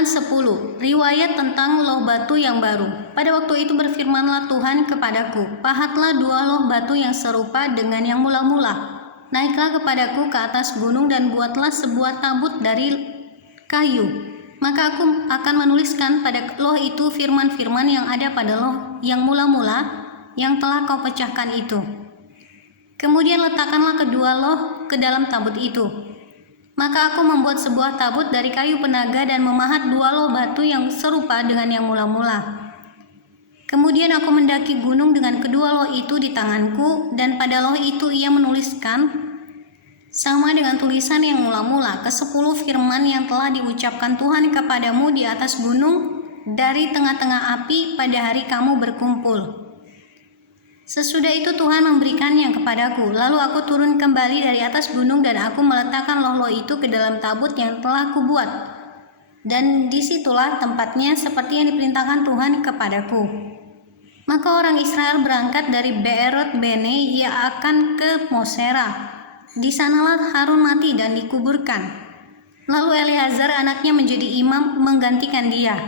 Ulangan 10. Riwayat tentang loh batu yang baru. Pada waktu itu berfirmanlah Tuhan kepadaku, pahatlah 2 loh batu yang serupa dengan yang mula-mula. Naiklah kepadaku ke atas gunung dan buatlah sebuah tabut dari kayu. Maka aku akan menuliskan pada loh itu firman-firman yang ada pada loh yang mula-mula yang telah kau pecahkan itu. Kemudian letakkanlah kedua loh ke dalam tabut itu. Maka aku membuat sebuah tabut dari kayu penaga dan memahat 2 loh batu yang serupa dengan yang mula-mula. Kemudian aku mendaki gunung dengan kedua loh itu di tanganku, dan pada loh itu ia menuliskan sama dengan tulisan yang mula-mula ke-10 firman yang telah diucapkan Tuhan kepadamu di atas gunung dari tengah-tengah api pada hari kamu berkumpul. Sesudah itu Tuhan memberikannya kepadaku. Lalu aku turun kembali dari atas gunung dan aku meletakkan loh-loh itu ke dalam tabut yang telah kubuat. Dan disitulah tempatnya seperti yang diperintahkan Tuhan kepadaku. Maka orang Israel berangkat dari Beerot Bene, ia akan ke Mosera. Di sanalah Harun mati dan dikuburkan. Lalu Eleazar anaknya menjadi imam menggantikan dia.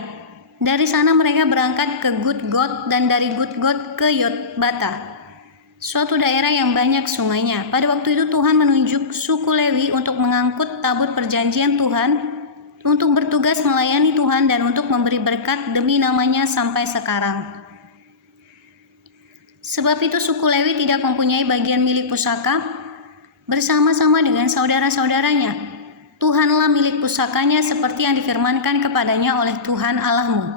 Dari sana mereka berangkat ke Gudgod dan dari Gudgod ke Yotbata, suatu daerah yang banyak sungainya. Pada waktu itu Tuhan menunjuk suku Lewi untuk mengangkut tabut perjanjian Tuhan, untuk bertugas melayani Tuhan dan untuk memberi berkat demi namanya sampai sekarang. Sebab itu suku Lewi tidak mempunyai bagian milik pusaka bersama-sama dengan saudara-saudaranya. Tuhanlah milik pusakanya seperti yang difirmankan kepadanya oleh Tuhan Allahmu.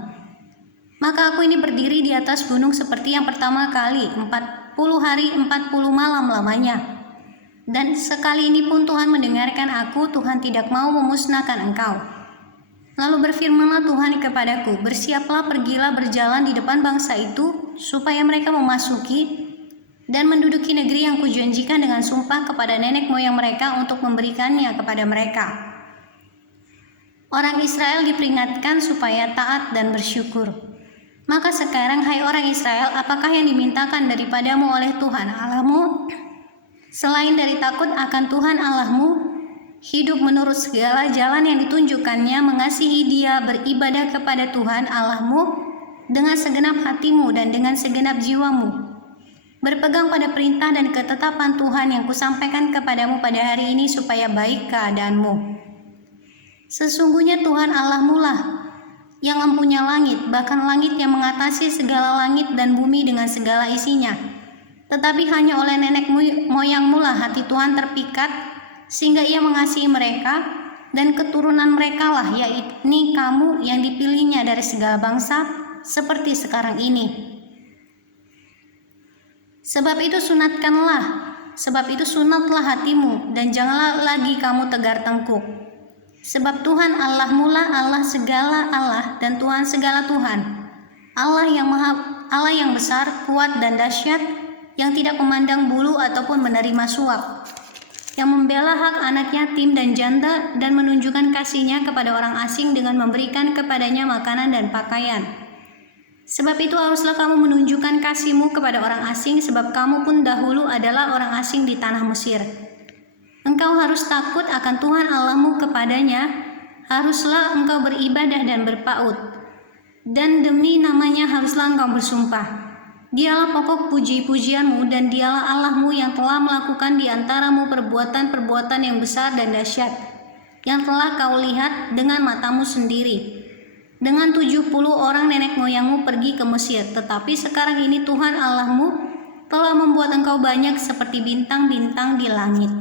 Maka aku ini berdiri di atas gunung seperti yang pertama kali, 40 hari 40 malam lamanya. Dan sekali ini pun Tuhan mendengarkan aku, Tuhan tidak mau memusnahkan engkau. Lalu berfirmanlah Tuhan kepadaku, bersiaplah, pergilah berjalan di depan bangsa itu, supaya mereka memasuki dan menduduki negeri yang kujanjikan dengan sumpah kepada nenek moyang mereka untuk memberikannya kepada mereka. Orang Israel diperingatkan supaya taat dan bersyukur. Maka sekarang, hai orang Israel, apakah yang dimintakan daripadamu oleh Tuhan Allahmu? Selain dari takut akan Tuhan Allahmu, hidup menurut segala jalan yang ditunjukkannya, mengasihi Dia, beribadah kepada Tuhan Allahmu dengan segenap hatimu dan dengan segenap jiwamu, berpegang pada perintah dan ketetapan Tuhan yang kusampaikan kepadamu pada hari ini supaya baik keadaanmu. Sesungguhnya Tuhan Allahmu lah yang empunya langit, bahkan langit yang mengatasi segala langit dan bumi dengan segala isinya. Tetapi hanya oleh nenek moyangmu lah hati Tuhan terpikat, sehingga ia mengasihi mereka, dan keturunan mereka lah, yakni kamu yang dipilihnya dari segala bangsa, seperti sekarang ini. Sebab itu sunatlah hatimu, dan janganlah lagi kamu tegar tengkuk. Sebab Tuhan Allahmu lah Allah segala Allah dan Tuhan segala Tuhan, Allah yang besar, kuat dan dahsyat, yang tidak memandang bulu ataupun menerima suap, yang membela hak anak yatim dan janda dan menunjukkan kasih-Nya kepada orang asing dengan memberikan kepadanya makanan dan pakaian. Sebab itu haruslah kamu menunjukkan kasih-Mu kepada orang asing, sebab kamu pun dahulu adalah orang asing di tanah Mesir. Engkau harus takut akan Tuhan Allahmu, kepadanya haruslah engkau beribadah dan berpaut, dan demi namanya haruslah engkau bersumpah. Dialah pokok puji-pujianmu, dan dialah Allahmu yang telah melakukan di antaramu perbuatan-perbuatan yang besar dan dahsyat, yang telah kau lihat dengan matamu sendiri. Dengan 70 orang nenek moyangmu pergi ke Mesir, tetapi sekarang ini Tuhan Allahmu telah membuat engkau banyak seperti bintang-bintang di langit.